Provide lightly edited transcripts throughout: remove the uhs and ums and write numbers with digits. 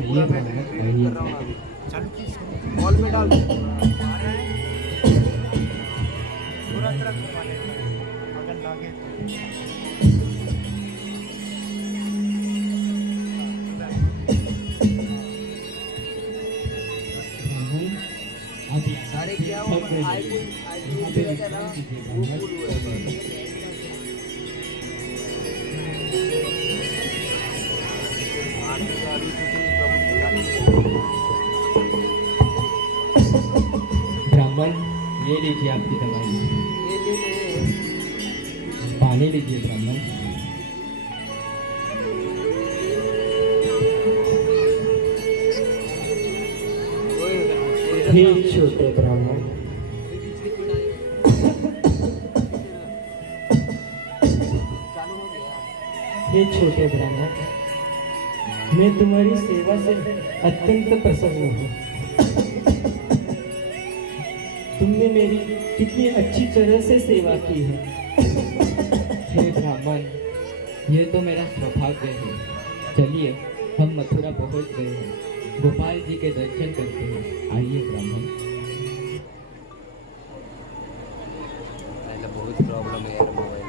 पूरा मैं एडिट कर रहा हूँ अभी। बॉल में डाल पूरा ट्रक अगर लागे अरे क्या हुआ आईफोन पे लगा ना वो फुल हुआ है बस। ब्राह्मण ये लीजिए आपकी दवाई। ये ले ले पानी लीजिए ब्राह्मण। हे छोटे ब्राह्मण, हे छोटे ब्राह्मण, मैं तुम्हारी सेवा से अत्यंत प्रसन्न हूँ। तुमने मेरी कितनी अच्छी तरह से सेवा की है। हे ब्राह्मण, ये तो मेरा सौभाग्य है। चलिए हम मथुरा पहुंच गए हैं, गोपाल जी के दर्शन करते हैं। आइए ब्राह्मण। बहुत प्रॉब्लम है यार मोबाइल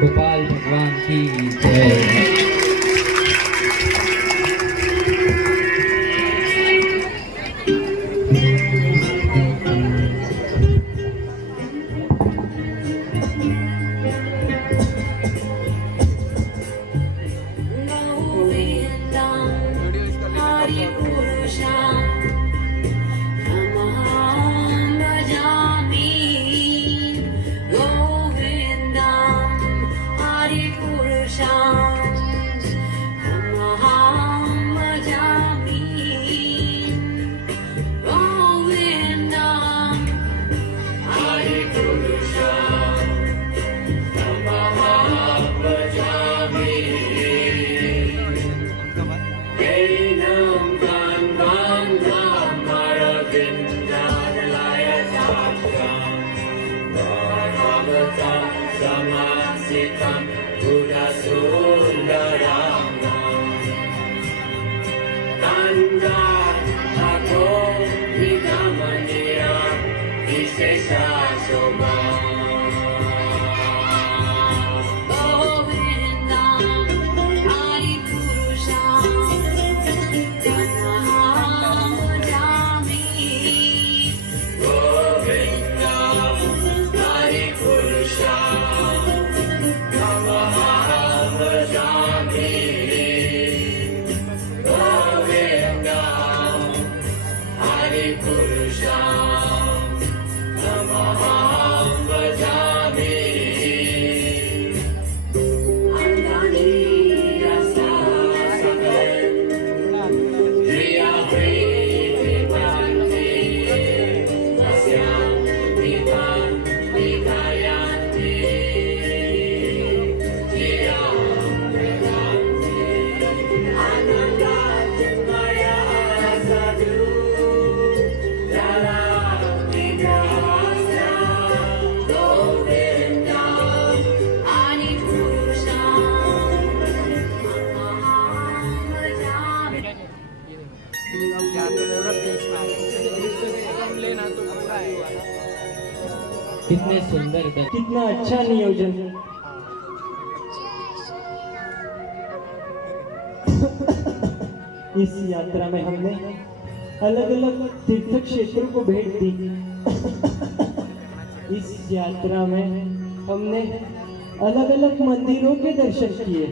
गोपाल भगवान की जय। कितने सुंदर, कितना अच्छा नियोजन। इस यात्रा में हमने अलग अलग तीर्थ क्षेत्रों को भेंट दी। इस यात्रा में हमने अलग अलग मंदिरों के दर्शन किए।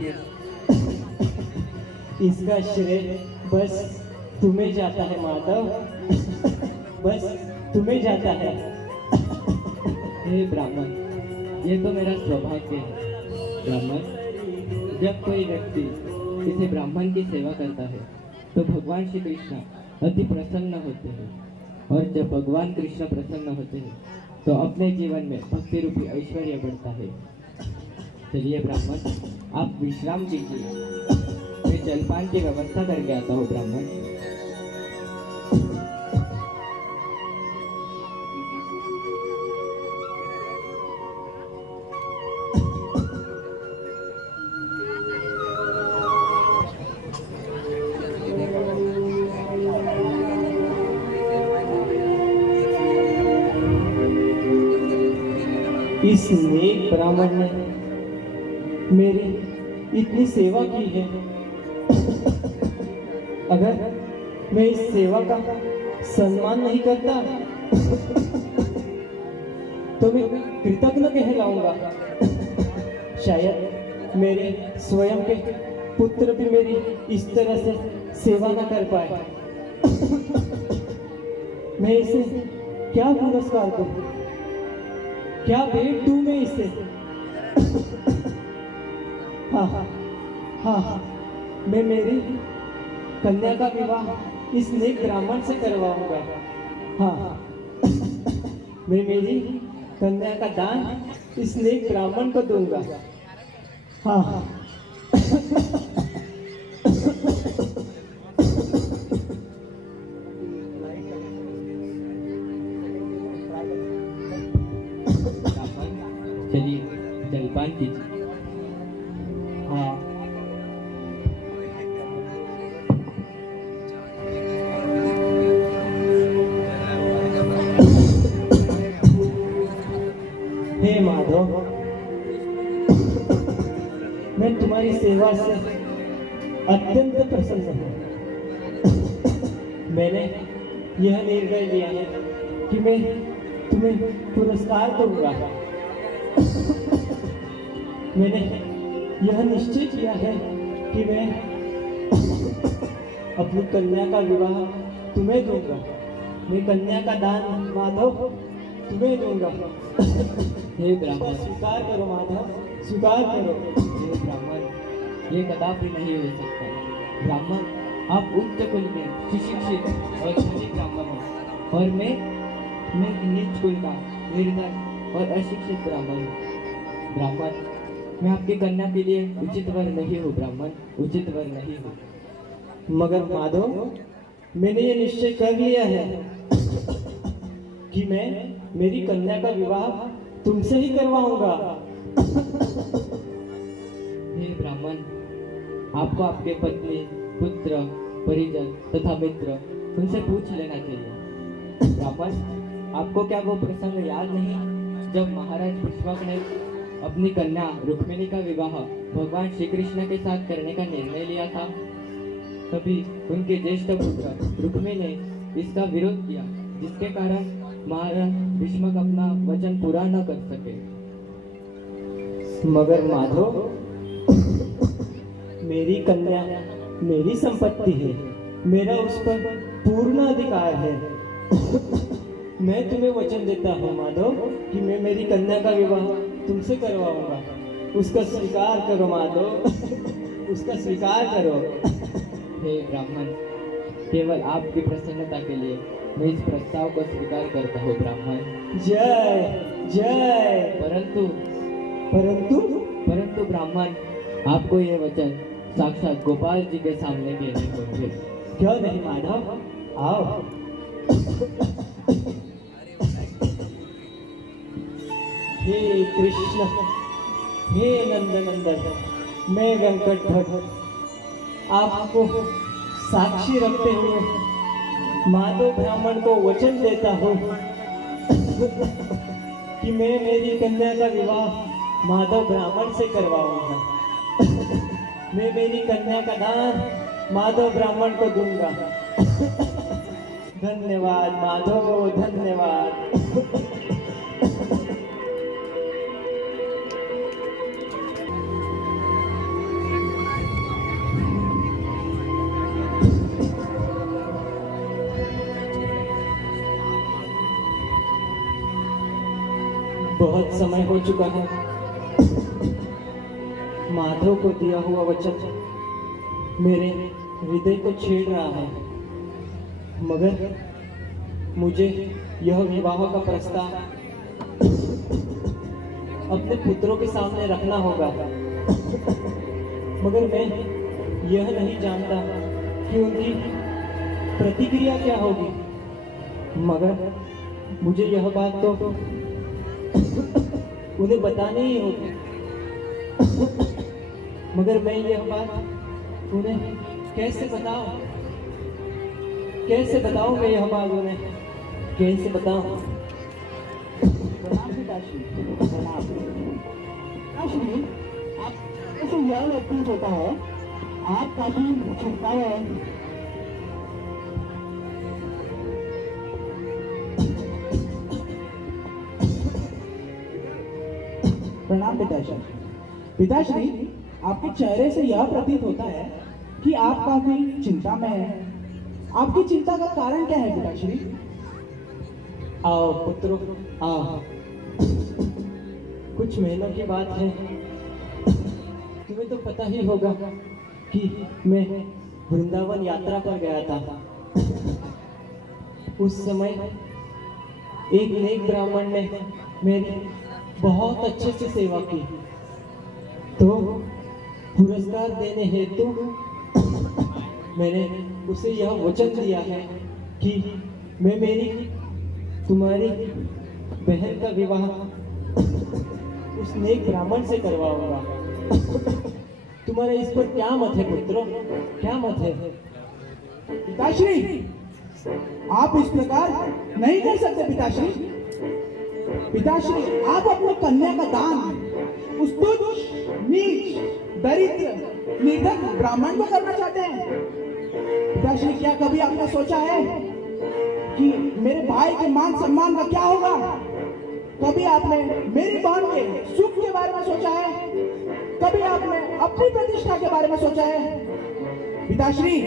इसका श्रेय बस तुम्हें जाता है माधव, बस तुम्हें जाता है। हे ब्राह्मण, ये तो मेरा सौभाग्य है। ब्राह्मण, जब कोई व्यक्ति किसी ब्राह्मण की सेवा करता है तो भगवान श्री कृष्ण अति प्रसन्न होते हैं, और जब भगवान कृष्ण प्रसन्न होते हैं तो अपने जीवन में भक्ति रूपी ऐश्वर्य बढ़ता है। चलिए ब्राह्मण, आप विश्राम कीजिए, मैं जलपान की व्यवस्था करके आता हूँ। ब्राह्मण, इस नेक ब्राह्मण ने मेरी इतनी सेवा की है। अगर मैं इस सेवा का सम्मान नहीं करता तो मैं कृतज्ञ कहलाऊंगा। शायद मेरे स्वयं के पुत्र भी मेरी इस तरह से सेवा न कर पाए। मैं इसे क्या पुरस्कार दूं, क्या भेंट दूं मैं इसे? हाँ हाँ, मैं मेरी कन्या का विवाह इस नेक ब्राह्मण से करवाऊंगा। हाँ, मैं मेरी कन्या का दान इस नेक ब्राह्मण को दूंगा। हाँ चलिए जलपान कीजिए। हाँ, हे माधव, मैं तुम्हारी सेवा से अत्यंत प्रसन्न हूँ। मैंने यह निर्णय लिया है कि मैं तुम्हें पुरस्कार दूंगा। मैंने यह निश्चय किया है कि मैं अपनी कन्या का विवाह तुम्हें दूंगा। मैं कन्या का दान माधव तुम्हें दूंगा। हे ब्राह्मण, स्वीकार करो माधव, स्वीकार करो। हे ब्राह्मण, ये कदापि नहीं हो सकता। ब्राह्मण, आप उच्च कुल में सुशिक्षित और धनी ब्राह्मण हो और मैं नीच कुल का निर्धन और अशिक्षित ब्राह्मण हूँ। ब्राह्मण, मैं आपकी कन्या के लिए उचित वर नहीं हूँ। ब्राह्मण, उचित वर नहीं हूँ। मगर माधव, मैंने ये निश्चय कर लिया है कि मैं मेरी कन्या का विवाह तुमसे ही करवाऊंगा। हे ब्राह्मण, आपको आपके पत्नी, पुत्र, परिजन तथा मित्र उनसे पूछ लेना चाहिए। ब्राह्मण, आपको क्या वो प्रसंग याद नहीं जब महाराज पुष्पक ने अपनी कन्या रुक्मिणी का विवाह भगवान श्री कृष्ण के साथ करने का निर्णय लिया था? तभी उनके ज्येष्ठ पुत्र रुक्मी ने इसका विरोध किया, जिसके कारण महाराज भीष्मक अपना वचन पूरा न कर सके। मगर माधव, मेरी कन्या मेरी संपत्ति है, मेरा उस पर पूर्ण अधिकार है। मैं तुम्हें वचन देता हूँ माधव कि मैं मेरी कन्या का विवाह तुमसे करवाऊंगा। उसका स्वीकार करो माधव, उसका स्वीकार करो। हे ब्राह्मण, केवल आपकी प्रसन्नता के लिए मैं इस प्रस्ताव को स्वीकार करता हूँ। ब्राह्मण, जय जय। परंतु परंतु परंतु ब्राह्मण, आपको ये वचन साक्षात गोपाल जी के सामने देने होंगे। क्यों नहीं माधव, आओ। हे कृष्ण, हे नंदनंदन, मैं वेंकट भट्ट आपको साक्षी रखते हुए माधव ब्राह्मण को वचन देता हूँ कि मैं मेरी कन्या का विवाह माधव ब्राह्मण से करवाऊंगा। मैं मेरी कन्या का दान माधव ब्राह्मण को दूंगा। धन्यवाद माधव, धन्यवाद। बहुत समय हो चुका है। माधव को दिया हुआ वचन मेरे हृदय को छेड़ रहा है, मगर मुझे यह विवाह का प्रस्ताव अपने पुत्रों के सामने रखना होगा। मगर मैं यह नहीं जानता कि उनकी प्रतिक्रिया क्या होगी। मगर मुझे यह बात तो उन्हें बतानी ही होगी। मगर मैं यह बात उन्हें कैसे बताऊं? कैसे बताऊं मैं यह बात उन्हें? कैसे बताऊं? ऐसे यह व्यक्ति होता है आप काफी चिंता है। प्रणाम पिताश्री। पिताश्री, आपके चेहरे से यह प्रतीत होता है कि आप काफी चिंता में हैं। आपकी चिंता का कारण क्या है पिताश्री? आओ पुत्रों, आओ। कुछ महीनों की बात है, तुम्हें तो पता ही होगा कि मैं वृंदावन यात्रा पर गया था। उस समय एक नेक ब्राह्मण ने मेरी बहुत अच्छे से सेवा की, तो पुरस्कार देने हेतु मैंने उसे यह वचन दिया है कि मैं तुम्हारी बहन का विवाह उस नेक ब्राह्मण से करवाऊंगा। तुम्हारा इस पर क्या मत है पुत्रों, क्या मत है? पिताश्री, आप इस प्रकार नहीं कर सकते पिताश्री। पिताश्री, आप अपनी कन्या का दान उस तुच्छ, नीच, दरिद्र, निर्धन ब्राह्मण को करना चाहते हैं। पिताश्री, क्या कभी आपने सोचा है कि मेरे भाई के मान सम्मान का क्या होगा? कभी आपने मेरी बहन के सुख के बारे में सोचा है? कभी आपने अपनी प्रतिष्ठा के बारे में सोचा है? पिताश्री,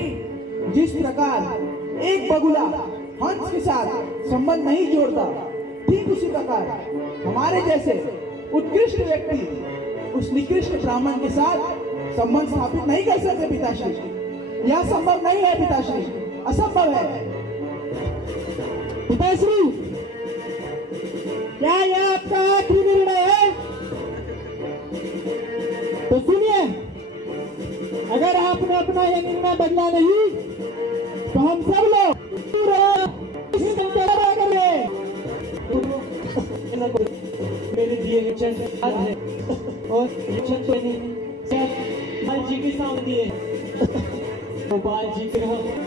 जिस प्रकार एक बगुला हंस के साथ संबंध नहीं जोड़ता, ठीक उसी प्रकार हमारे जैसे उत्कृष्ट व्यक्ति उस निकृष्ट ब्राह्मण के साथ संबंध स्थापित नहीं कर सकते पिताश्री। यह संभव नहीं है पिताश्री, असंभव है। पिताश्री, क्या यह आपका आखिरी निर्णय है? तो सुनिए, अगर आपने अपना यह निर्णय बदला नहीं तो हम सब लोग मेरे दिए वचन याद है और वचन तो नहीं गोपाल जी के सामने दिए। गोपाल जी के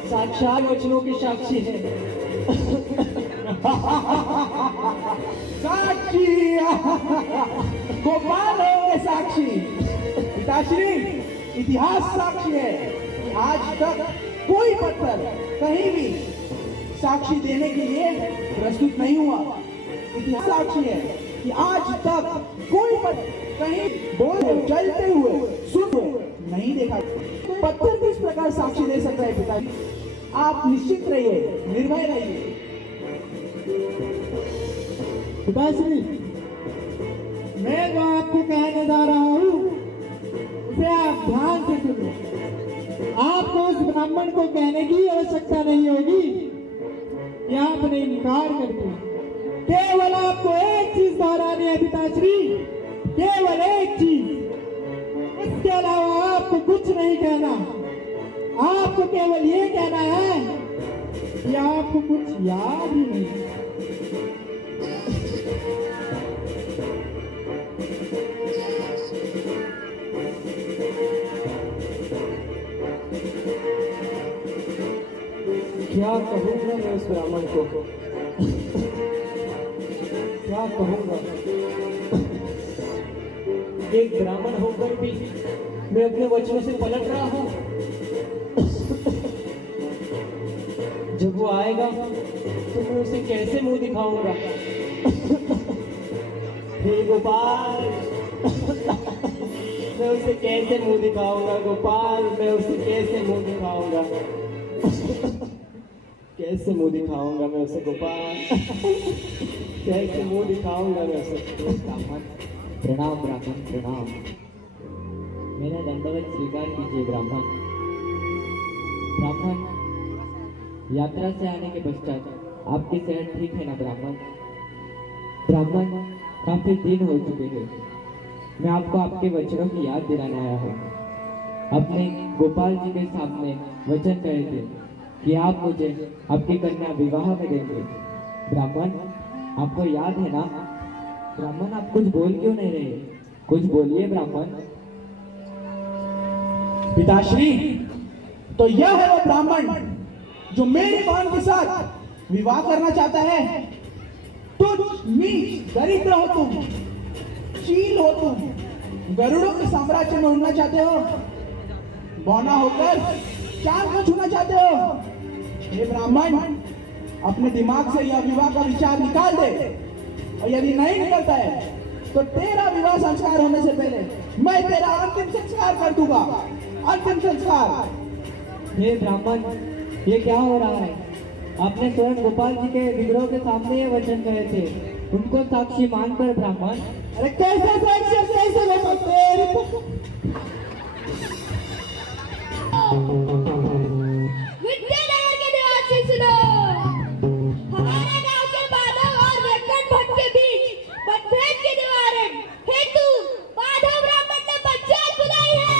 साक्षात वचनों के साक्षी है। साक्षी गोपाल है साक्षी। पिताश्री, इतिहास साक्षी है कि आज तक कोई पत्थर कहीं भी साक्षी देने के लिए प्रस्तुत नहीं हुआ। इतिहास साक्षी है कि आज तक कोई पत्थर कहीं बोल चलते हुए सुन नहीं देखा। पत्थर किस प्रकार साक्षी दे सकता है पिताजी? आप निश्चित रहिए, निर्भय रहिए। पिताश्री, मैं जो आपको कहने जा रहा हूँ उसे आप ध्यान से सुनिए। आपको उस ब्राह्मण को कहने की आवश्यकता नहीं होगी कि आपने इनकार कर दिया। केवल आपको एक चीज दोहरानी है पिताश्री, केवल एक चीज। इसके अलावा आपको कुछ नहीं कहना। आपको केवल ये कहना है कि आपको कुछ याद ही नहीं। क्या कहूँगा मैं उस ब्राह्मण को, क्या कहूँगा? एक ब्राह्मण होकर भी मैं अपने वचनों से पलट रहा हूँ। जब वो आएगा तो मैं उसे कैसे मुंह दिखाऊंगा? हे गोपाल, मैं उसे कैसे मुंह दिखाऊंगा? गोपाल, मैं उसे कैसे मुंह दिखाऊंगा? कैसे मुंह दिखाऊंगा मैं उसे गोपाल? कैसे मुंह दिखाऊंगा मैं उसे? प्रणाम ब्राह्मण, प्रणाम। मेरा दंडवत स्वीकार कीजिए ब्राह्मण। ब्राह्मण, यात्रा से आने के पश्चात आपकी सेहत ठीक है ना ब्राह्मण? ब्राह्मण, काफी दिन हो चुके हैं। मैं आपको आपके वचनों की याद दिलाने आया हूँ। अपने गोपाल जी के सामने वचन कहे थे कि आप मुझे आपकी कन्या विवाह में देंगे। ब्राह्मण, आपको याद है ना? ब्राह्मण, आप कुछ बोल क्यों नहीं रहे? कुछ बोलिए ब्राह्मण। पिताश्री, तो यह है वो ब्राह्मण जो मेरी बहन के साथ विवाह करना चाहता है। तो नीच दरिद्र हो तुम, चील हो तुम, गरुड़ों के साम्राज्य में उड़ना चाहते हो, बौना होकर चांद को छूना चाहते हो। हे ब्राह्मण, अपने दिमाग से यह विवाह का विचार निकाल दे, और यदि नहीं निकलता है तो तेरा विवाह संस्कार होने से पहले मैं तेरा अंतिम संस्कार कर दूंगा, अंतिम संस्कार। हे ब्राह्मण, ये क्या हो रहा है? आपने स्वयं गोपाल जी के विग्रह के सामने ये वचन कहे थे, उनको साक्षी मानकर ब्राह्मण। अरे कैसे साक्षी, कैसे गोपाल, तेरी तो विद्यानगर के निवासी सुनो, हमारे गांव के माधव और वेंकट भट्ट के बीच मतभेद के निवारण हेतु माधव ब्राह्मण ने पंचायत बुलाई है।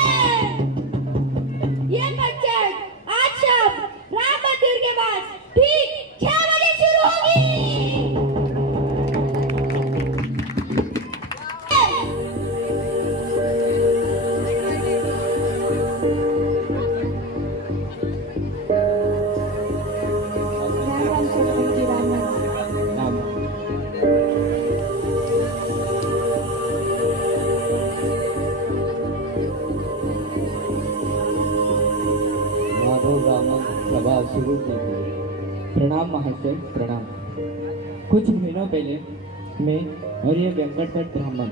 ये पंचायत आज शाम राम मंदिर के पास ठीक 6 बजे शुरू होगी। माधव ब्राह्मण सभा शुरू की गई। प्रणाम महाशय, प्रणाम। कुछ महीनों पहले मैं और ये वेंकट भट्ट ब्राह्मण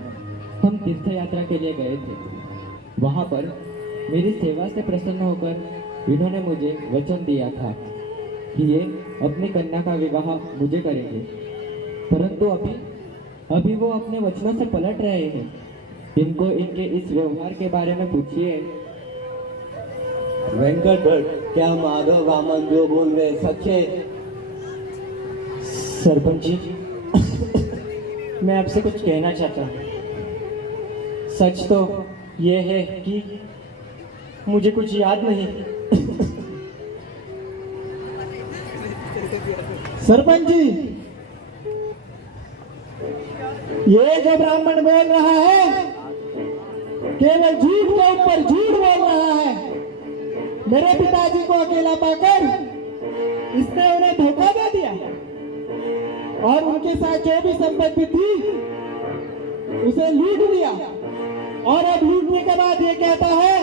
हम तीर्थ यात्रा के लिए गए थे। वहाँ पर मेरी सेवा से प्रसन्न होकर इन्होंने मुझे वचन दिया था कि ये अपनी कन्या का विवाह मुझे करेंगे, परंतु अभी वो अपने वचनों से पलट रहे हैं। इनको इनके इस व्यवहार के बारे में पूछिए। वेंकट भट्ट, क्या माधव ब्राह्मण जो बोल रहे सच है? सरपंच जी, मैं आपसे कुछ कहना चाहता हूँ। सच तो ये है कि मुझे कुछ याद नहीं। सरपंच जी, ये जो ब्राह्मण बोल रहा है केवल झूठ के ऊपर झूठ बोल रहा है। मेरे पिताजी को अकेला पाकर इसने उन्हें धोखा दे दिया और उनके साथ जो भी संपत्ति थी उसे लूट लिया, और अब लूटने के बाद ये कहता है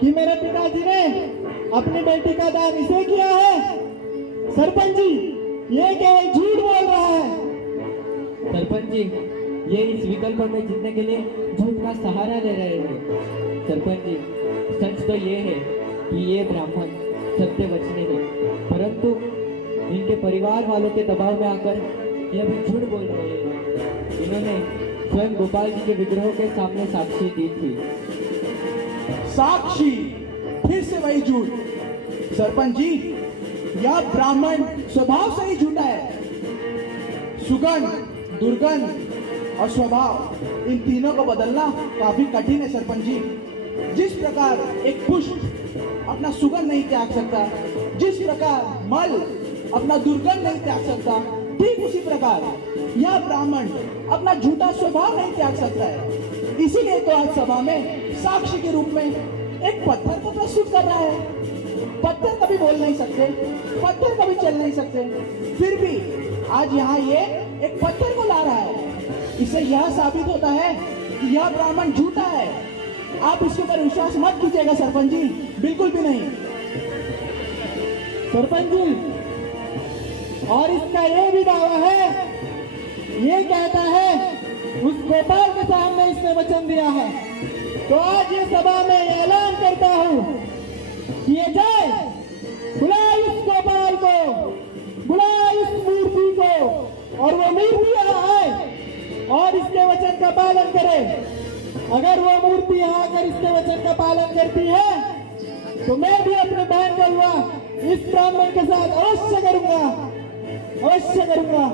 कि मेरे पिताजी ने अपनी बेटी का दान इसे किया है। सरपंच जी, ये केवल झूठ बोल रहा है। सरपंच जी, ये इस विकल्प में जीतने के लिए झूठ का सहारा ले रहे हैं। सरपंच जी, सच तो ये है कि ये ब्राह्मण सत्य वचने हैं, परंतु इनके परिवार वालों के दबाव में आकर ये अभी झूठ बोल रहे हैं। इन्होंने स्वयं गोपाल जी के विग्रहों के सामने साक्षी दी थी। साक्षी, फिर से वही झूठ। सरपंच जी, यह ब्राह्मण स्वभाव से ही झूठा है। सुगंध, दुर्गंध और स्वभाव, इन तीनों को बदलना काफी कठिन है सरपंच जी। जिस प्रकार एक पुष्प अपना सुगंध नहीं त्याग सकता, जिस प्रकार मल अपना दुर्गंध नहीं त्याग सकता, ठीक उसी प्रकार यह ब्राह्मण अपना झूठा स्वभाव नहीं त्याग सकता है। इसीलिए तो आज सभा में साक्षी के रूप में एक पत्थर को प्रस्तुत कर रहा है। पत्थर कभी बोल नहीं सकते, पत्थर कभी चल नहीं सकते, फिर भी आज यहाँ ये एक पत्थर को ला रहा है। इससे यह साबित होता है कि यह ब्राह्मण झूठा है। आप इसके ऊपर विश्वास मत कीजिएगा सरपंच जी, बिल्कुल भी नहीं। सरपंच जी, और इसका ये भी दावा है, ये कहता है उस गोपाल के सामने इसने वचन दिया है। तो आज ये सभा में ऐलान करता हूँ कि ये जाए, बुलाए उस गोपाल को, बुलाए उस मूर्ति को, और वो मूर्ति यहाँ आए और इसके वचन का पालन करे। अगर वो मूर्ति यहाँ आकर इसके वचन का पालन करती है तो मैं भी अपने बहन का विवाह इस ब्राह्मण के साथ अवश्य करूंगा, अवश्य करूंगा।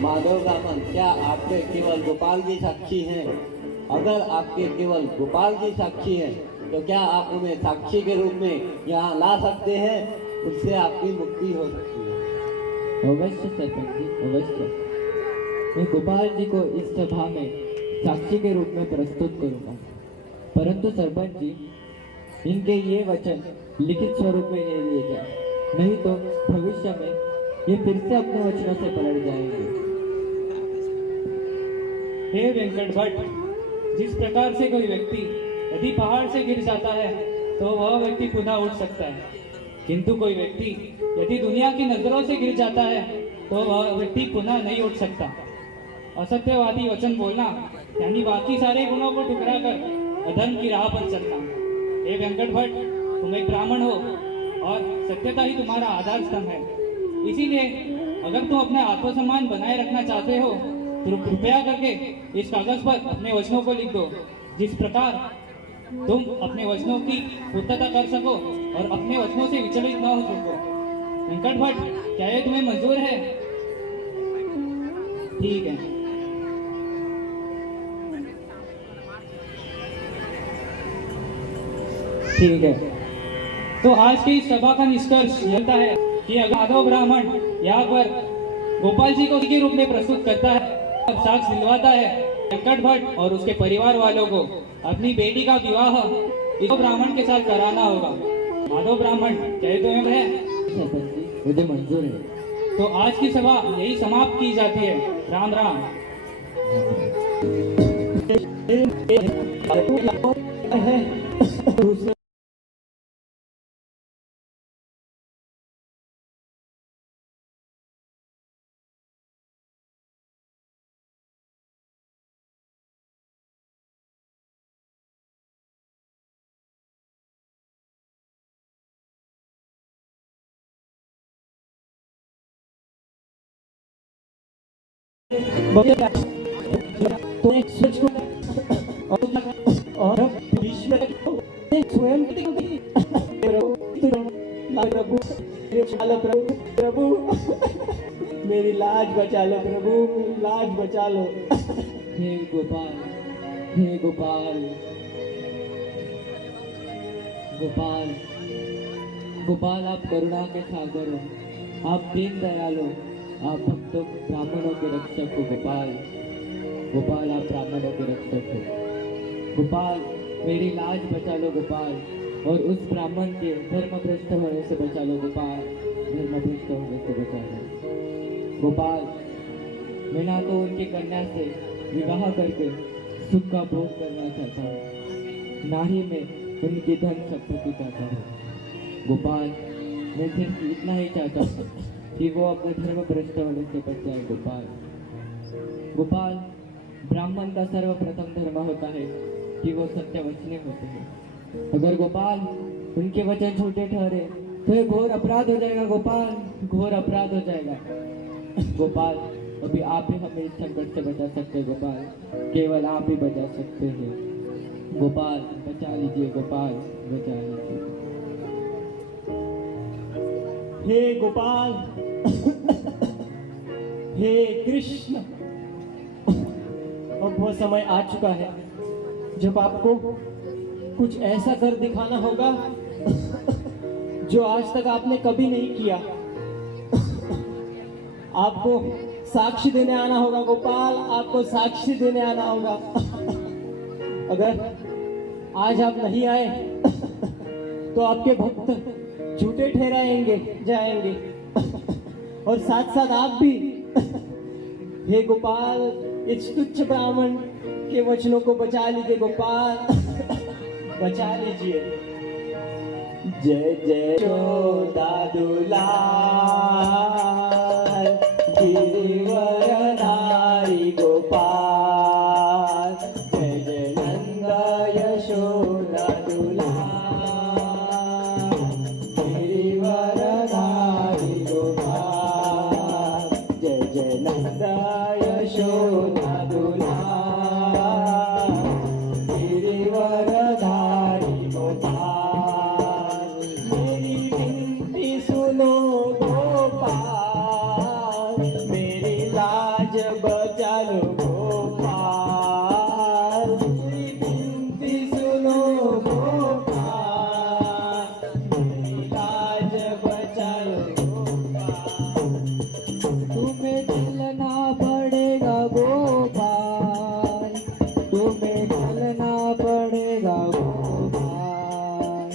माधव ब्राह्मण, क्या आपके केवल गोपाल जी साक्षी हैं? अगर आपके केवल गोपाल जी साक्षी हैं तो क्या आप उन्हें साक्षी के रूप में यहाँ ला सकते हैं? उससे आपकी मुक्ति हो सकती है। अवश्य सरपंच जी, अवश्य। मैं गोपाल जी को इस सभा में साक्षी के रूप में प्रस्तुत करूंगा, परंतु सरपंच जी, इनके ये वचन लिखित स्वरूप में ले लिए जाए, नहीं तो भविष्य में ये फिर से अपने वचनों से पलट जाएंगे। हे वेंकट भट्ट, जिस प्रकार से कोई व्यक्ति यदि पहाड़ से गिर जाता है तो वह व्यक्ति पुनः उठ सकता है, किंतु कोई व्यक्ति यदि दुनिया की नजरों से गिर जाता है तो वह व्यक्ति पुनः नहीं उठ सकता। असत्यवादी वचन बोलना यानी बाकी सारे गुणों को ठुकरा कर अधर्म की राह पर चलना। हे वेंकट भट्ट, तुम एक ब्राह्मण हो और सत्यता ही तुम्हारा आधार स्तंभ है। इसीलिए अगर तुम अपना आत्मसम्मान बनाए रखना चाहते हो तो कृपया करके इस कागज पर अपने वचनों को लिख दो, जिस प्रकार तुम अपने वचनों की पूर्तता कर सको और अपने वचनों से विचलित न हो सको। वेंकट भट्ट, क्या ये तुम्हें मंजूर है? ठीक है। ठीक है, तो आज की इस सभा का निष्कर्ष यह है कि अगर माधव ब्राह्मण यहाँ पर गोपाल जी को के रूप में प्रस्तुत करता है, साक्ष्य दिलवाता है वेंकट भट्ट और उसके परिवार वालों को अपनी बेटी का विवाह इस ब्राह्मण के साथ कराना होगा। माधव ब्राह्मण, क्या ये तुम्हें है? सरपंच जी, मुझे मंजूर है। तो आज की सभा यही समाप्त की जाती है। राम राम। दूसरे तो एक सोच को और विश्व को स्वयं प्रभु मेरी लाज बचा लो प्रभु, लाज बचा लो। हे गोपाल, हे गोपाल, गोपाल, गोपाल, आप करुणा के सागर हो, आप दीन दयालु, आप भक्तों ब्राह्मणों के रक्षक हो। गोपाल, गोपाल, आप ब्राह्मणों के रक्षक हो। गोपाल, मेरी लाज बचा लो गोपाल, और उस ब्राह्मण के धर्म भ्रष्ट होने से बचा लो गोपाल, धर्म भ्रष्ट होने से बचा लो गोपाल। मैं ना तो उनकी कन्या से विवाह करके सुख का भोग करना चाहता हूँ, ना ही मैं उनकी धन संपत्ति चाहता हूँ। गोपाल, मैं सिर्फ इतना ही चाहता हूँ कि वो अपने धर्म भ्रष्ट होने से बच जाए। गोपाल, गोपाल, ब्राह्मण का सर्वप्रथम धर्म होता है कि वो सत्य वचने होते हैं। अगर गोपाल उनके वचन झूठे ठहरे तो ये घोर अपराध हो जाएगा गोपाल, घोर अपराध हो जाएगा। गोपाल, अभी आप ही हमें इस संकट से बचा सकते हैं गोपाल, केवल आप ही बचा सकते हैं। गोपाल, बचा लीजिए गोपाल, बचा लीजिए। हे गोपाल, हे कृष्ण, अब वो समय आ चुका है जब आपको कुछ ऐसा कर दिखाना होगा जो आज तक आपने कभी नहीं किया। आपको साक्षी देने आना होगा गोपाल, आपको साक्षी देने आना होगा। अगर आज आप नहीं आए तो आपके भक्त झूठे ठहराएंगे जाएंगे, और साथ साथ आप भी। हे गोपाल, इस तुच्छ ब्राह्मण के वचनों को बचा लीजिए गोपाल, बचा लीजिए। जय जय दादूलाल, गिरिवरधारी गोपाल, जय जय नंद यशोदा दुलाल, गिरिवरधारी गोपाल, जय जय नंद यशोदा दुलाल, गिरिवरधारी गोपाल, मेरी विनती सुनो गोपाल, मेरी लाज बचा लो गोपाल, मेरी विनती सुनो गोपाल, मेरी लाज बचा लो गोपाल। तुम्हें चलना पड़ेगा गोपाल, तुम्हें चलना पड़ेगा गोपाल,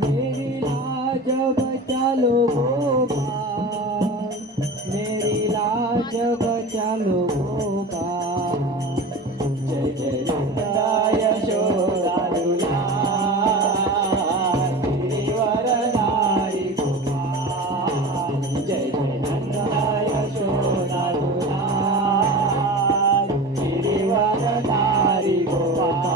मेरी लाज बचा लो गोपाल, जब चालो गोपाल। जय जय नंदा यशोदा दुलार, गिरिवर नारी गोपाल। जय जय नंदा यशोदा दुलार, गिरिवर नारी गोपाल।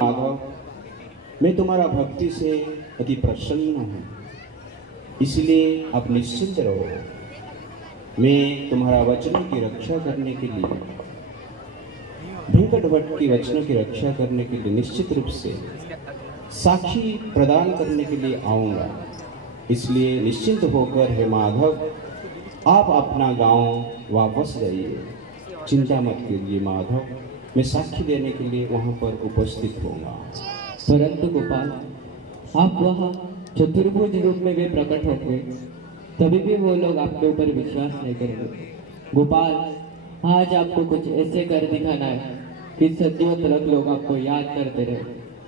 माधव, मैं तुम्हारा भक्ति से अति प्रसन्न हूँ, इसलिए आप निश्चिंत रहो। मैं तुम्हारा वचनों की रक्षा करने के लिए, भेंकट भट्ट की वचनों की रक्षा करने के लिए निश्चित रूप से साक्षी प्रदान करने के लिए आऊँगा। इसलिए निश्चिंत होकर हे माधव, आप अपना गांव वापस जाइए। चिंता मत कीजिए माधव, मैं साक्षी देने के लिए वहां पर उपस्थित होऊंगा। परंतु गोपाल, आप वहाँ चतुर्भुज रूप में भी प्रकट होंगे, तभी भी वो लोग आपके ऊपर विश्वास नहीं करेंगे। गोपाल, आज आपको कुछ ऐसे कर दिखाना है कि सदियों तक लोग आपको याद करते रहे,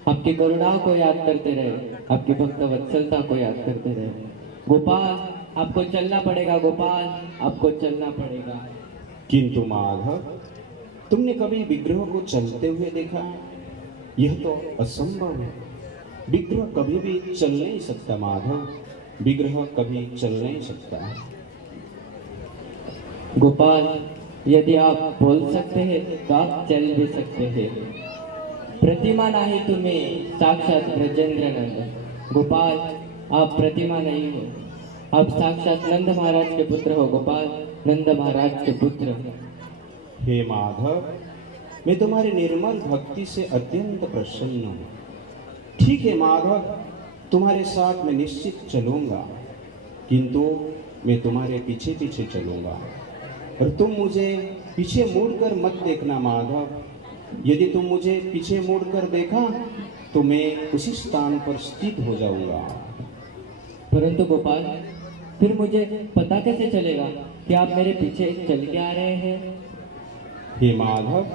आपकी करुणाओं को याद करते रहे, आपकी भक्त वत्सलता को याद करते रहे। गोपाल, आपको चलना पड़ेगा। गोपाल, आपको चलना पड़ेगा। किंतु माधव, तुमने कभी विग्रह को चलते हुए देखा? यह तो असंभव है। विग्रह कभी भी चल नहीं सकता माधव, विग्रह कभी चल नहीं सकता। गोपाल, यदि आप बोल सकते हैं तो आप चल भी सकते हैं। प्रतिमा नाही तुम्हें साक्षात ब्रजेंद्र नंद। गोपाल, आप प्रतिमा नहीं हो, आप साक्षात नंद महाराज के पुत्र हो। गोपाल, नंद महाराज के पुत्र। हे माधव, मैं तुम्हारी निर्मल भक्ति से अत्यंत प्रसन्न हूँ। ठीक है माधव, तुम्हारे साथ मैं निश्चित चलूंगा, किंतु मैं तुम्हारे पीछे पीछे चलूंगा और तुम मुझे पीछे मुड़कर मत देखना माधव। यदि तुम मुझे पीछे मुड़कर देखा तो मैं उसी स्थान पर स्थित हो जाऊंगा। परंतु गोपाल, फिर मुझे पता कैसे चलेगा कि आप मेरे पीछे चल के आ रहे हैं? हे माधव,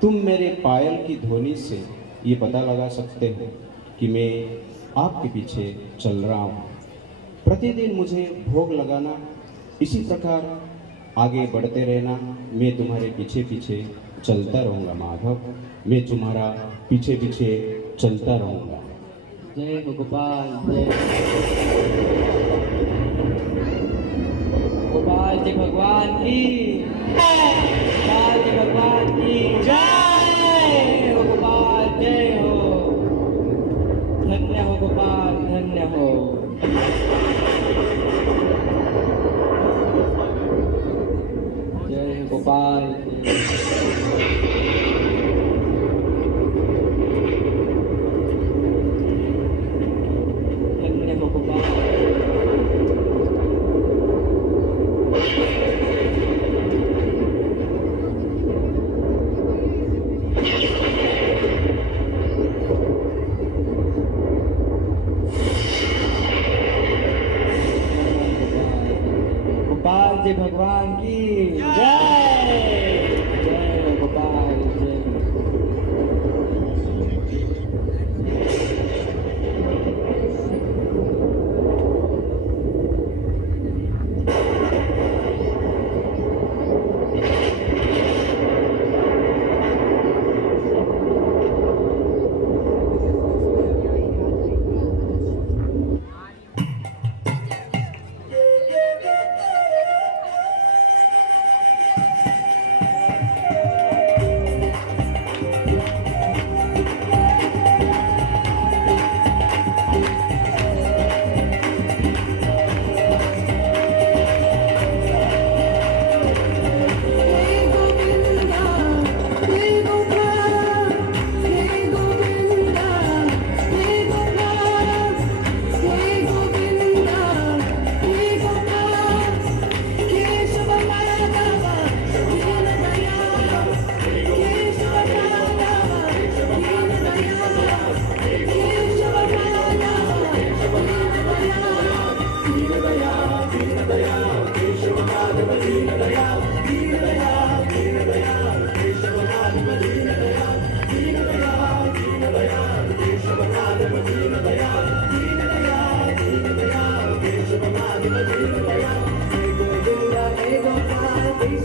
तुम मेरे पायल की ध्वनि से ये पता लगा सकते हो कि मैं आपके पीछे चल रहा हूँ। प्रतिदिन मुझे भोग लगाना, इसी प्रकार आगे बढ़ते रहना। मैं तुम्हारे पीछे पीछे चलता रहूँगा माधव, मैं तुम्हारा पीछे पीछे चलता रहूँगा। जय हो गोपाल, जय गोपाल जी भगवान की जय। गोपाल जी भगवान की जय हो। गोपाल जय हो। धन्य हो गोपाल, धन्य हो। जय हो गोपाल। धन्य हो गोपाल। गोपाल जी भगवान की जय। जय हो गोपाल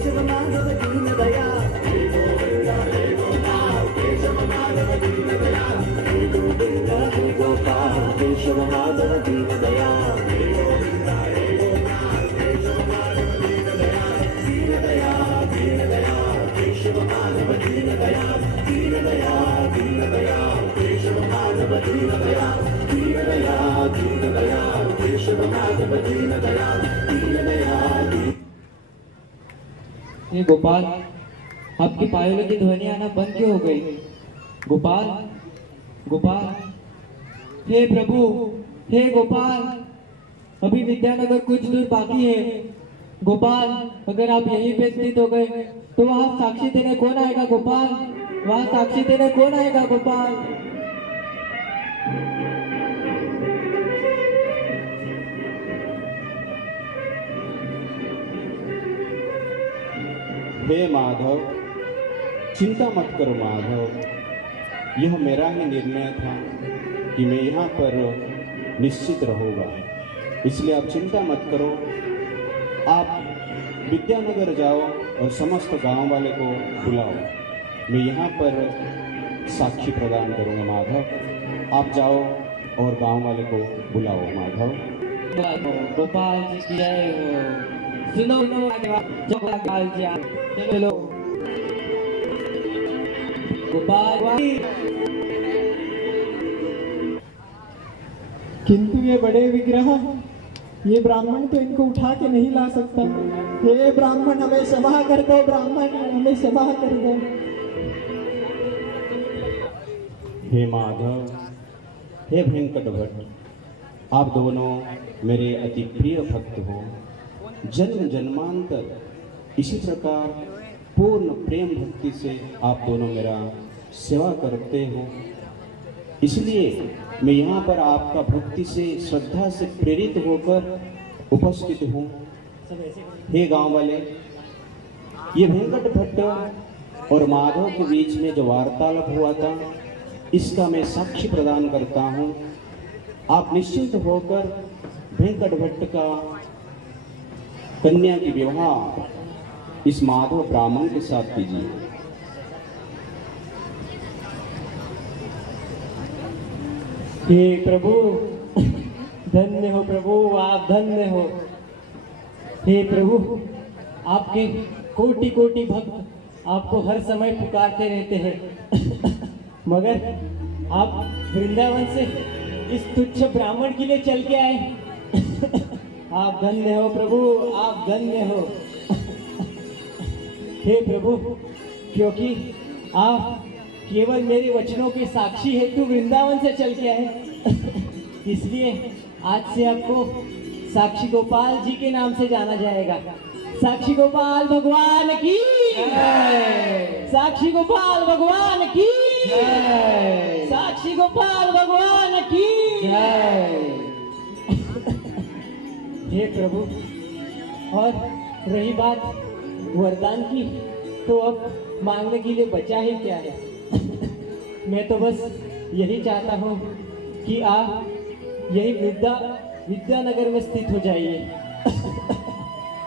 केशव माधव दीन दयाल हे गोविंदा हे गोपाल केशव माधव दीन दयाल हे गोविंदा हे गोपाल केशव माधव दीन दयाल हे गोविंदा हे गोपाल केशव माधव दीन दयाल दीन दयाल दीन दयाल केशव माधव दीन दयाल दीन दयाल दीन दयाल केशव माधव दीन दयाल दीन दयाल दीन दयाल केशव माधव दीन दयाल दीन दयाल। हे गोपाल, आपकी पायलों की ध्वनि आना बंद क्यों हो गई? गोपाल, गोपाल, हे प्रभु, हे गोपाल, अभी विद्यानगर कुछ दूर बाकी है। गोपाल, अगर आप यहीं पे स्थित हो गए तो वहाँ साक्षी देने कौन आएगा? गोपाल, वहाँ साक्षी देने कौन आएगा? गोपाल। हे माधव, चिंता मत करो माधव, यह मेरा ही निर्णय था कि मैं यहाँ पर निश्चित रहूँगा, इसलिए आप चिंता मत करो। आप विद्यानगर जाओ और समस्त गांव वाले को बुलाओ, मैं यहाँ पर साक्षी प्रदान करूँगा माधव। आप जाओ और गांव वाले को बुलाओ माधव। गोपाल जी की जय हो। सुनो गोपाल जी, चलो गोपाल। किंतु ये बड़े विग्रह, ये ब्राह्मण तो इनको उठा के नहीं ला सकता। हे ब्राह्मण, हमें क्षमा कर दो, ब्राह्मण हमें क्षमा कर दो। हे माधव, हे वेंकट भट्ट, आप दोनों मेरे अति प्रिय भक्त हो। जन्म जन्मांतर इसी प्रकार पूर्ण प्रेम भक्ति से आप दोनों मेरा सेवा करते हो, इसलिए मैं यहाँ पर आपका भक्ति से श्रद्धा से प्रेरित होकर उपस्थित हूँ। हे गांव वाले, ये वेंकट भट्ट और माधव के बीच में जो वार्तालाप हुआ था, इसका मैं साक्षी प्रदान करता हूँ। आप निश्चिंत होकर वेंकट भट्ट का कन्या की विवाह इस माधव ब्राह्मण के साथ कीजिए। हे प्रभु, धन्य हो प्रभु, आप धन्य हो। हे प्रभु, आपके कोटि कोटि भक्त आपको हर समय पुकारते रहते हैं, मगर आप वृंदावन से इस तुच्छ ब्राह्मण के लिए चल के आए। आप धन्य हो प्रभु, आप धन्य हो। हे प्रभु, क्योंकि आप केवल मेरे वचनों के साक्षी हेतु वृंदावन से चल के आए, इसलिए आज से आपको साक्षी गोपाल जी के नाम से जाना जाएगा। साक्षी गोपाल भगवान की जय। साक्षी गोपाल भगवान की जय। साक्षी गोपाल भगवान की जय। हे प्रभु, और रही बात वरदान की, तो अब मांगने के लिए बचा ही क्या है। मैं तो बस यही चाहता हूँ कि आप यही विद्यानगर में स्थित हो जाइए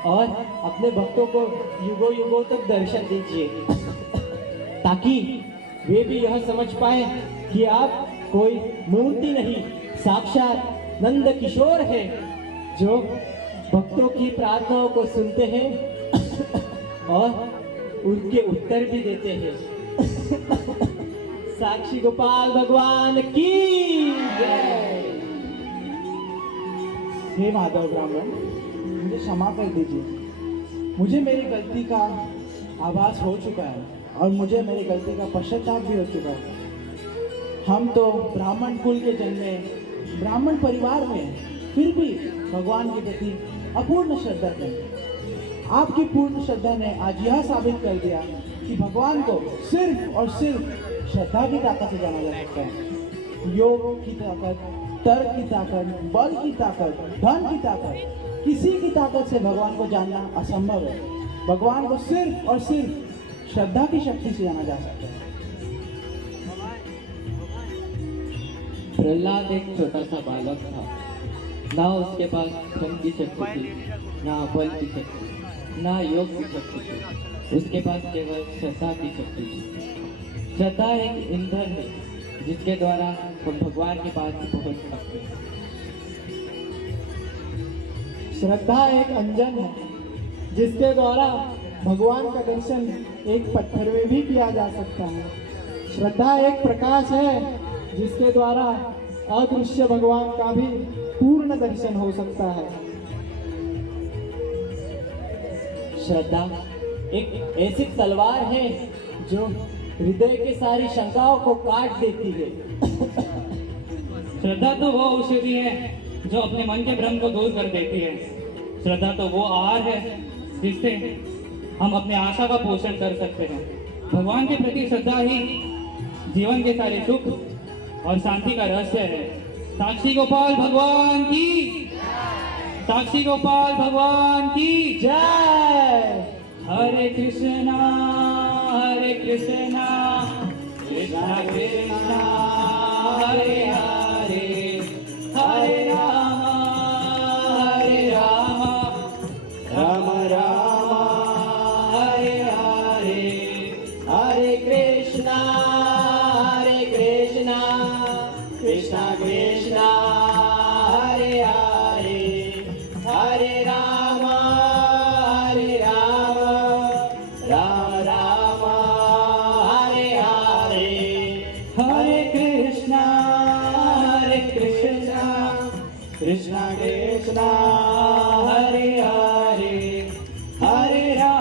और अपने भक्तों को युगों युगों तक दर्शन दीजिए, ताकि वे भी यह समझ पाए कि आप कोई मूर्ति नहीं, साक्षात नंद किशोर है, जो भक्तों की प्रार्थनाओं को सुनते हैं और उनके उत्तर भी देते हैं। साक्षी गोपाल भगवान की जय। हे माधव ब्राह्मण, मुझे क्षमा कर दीजिए। मुझे मेरी गलती का आभास हो चुका है और मुझे मेरी गलती का पश्चाताप भी हो चुका है। हम तो ब्राह्मण कुल के जन्मे, ब्राह्मण परिवार में, फिर भी भगवान के प्रति अपूर्ण श्रद्धा थे। आपकी पूर्ण श्रद्धा ने आज यह साबित कर दिया कि भगवान को सिर्फ और सिर्फ श्रद्धा की ताकत से जाना जा सकता है। योग की ताकत, तर्क की ताकत, बल की ताकत, धन की ताकत, किसी की ताकत से भगवान को जानना असंभव है। भगवान को सिर्फ और सिर्फ श्रद्धा की शक्ति से जाना जा सकता है। प्रहलाद एक छोटा सा बालक था, ना उसके पास धन की शक्ति थी, ना बल की शक्ति, ना योग की शक्ति थी, उसके पास केवल श्रद्धा की शक्ति थी। श्रद्धा एक ईंधन है जिसके द्वारा हम भगवान के पास पहुंच सकते हैं। श्रद्धा एक अंजन है जिसके द्वारा भगवान का दर्शन एक पत्थर में भी किया जा सकता है। श्रद्धा एक प्रकाश है जिसके द्वारा अदृश्य भगवान का भी पूर्ण दर्शन हो सकता है। श्रद्धा एक ऐसी तलवार है जो हृदय की सारी शंकाओं को काट देती है। श्रद्धा तो वो औषधि है जो अपने मन के भ्रम को दूर कर देती है। श्रद्धा तो वो आहार है जिससे हम अपने आशा का पोषण कर सकते हैं। भगवान के प्रति श्रद्धा ही जीवन के सारे सुख और शांति का रहस्य है। साक्षी गोपाल भगवान की, साक्षी गोपाल भगवान की जय। हरे कृष्णा कृष्णा कृष्णा हरे हरे, हरे राम राम राम हरे हरे, हरे कृष्णा कृष्णा कृष्णा हरे हरे, हरे राम राम राम हरे हरे, हरे कृष्णा कृष्णा कृष्णा हरे हरे, हरे राम